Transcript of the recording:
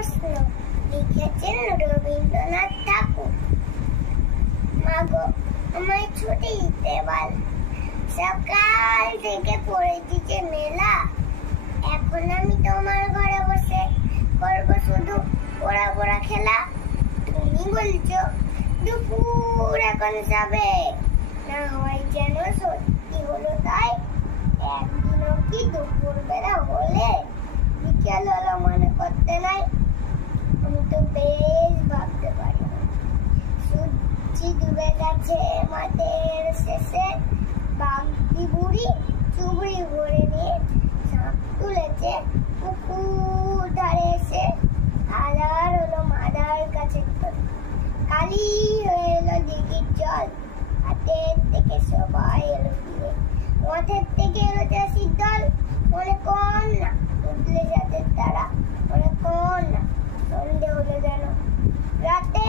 প্রশ্ন লিখেছেন রবীন্দ্রনাথ ঠাকুর। মাগো আমায় ছুটি দিতে বল, সকাল থেকে পড়েছি যে মেলা। এখন আমি তোমার ঘরে বসে করবো শুধু পোড়া পোড়া খেলা। তুমি বলছো দুপুর এখন যাবে, না হয় যেন সত্যি হলো তাই। একদিনও কি দুপুর বেলা হলে বিকেল হলো মনে করতে নাই? আমি তো বেশ ভাবতে পারি না। সূর্যি ডুবে গেছে মাঠের শেষে, বাঘটি বুড়ি চুবড়ি ভরে নিয়ে শাঁখ তুলেছে পুকুর ধারে এসে। আধার হলো মাদার কাছে, কালি হয়ে এলো দিঘির জল। হাতের থেকে সবাই এলো ফিরে, মাঠের থেকে এলো চাষির দল। মনে কর না উঠলে যাদের তারা, মনে কর না সন্ধে হলো যেন রাতে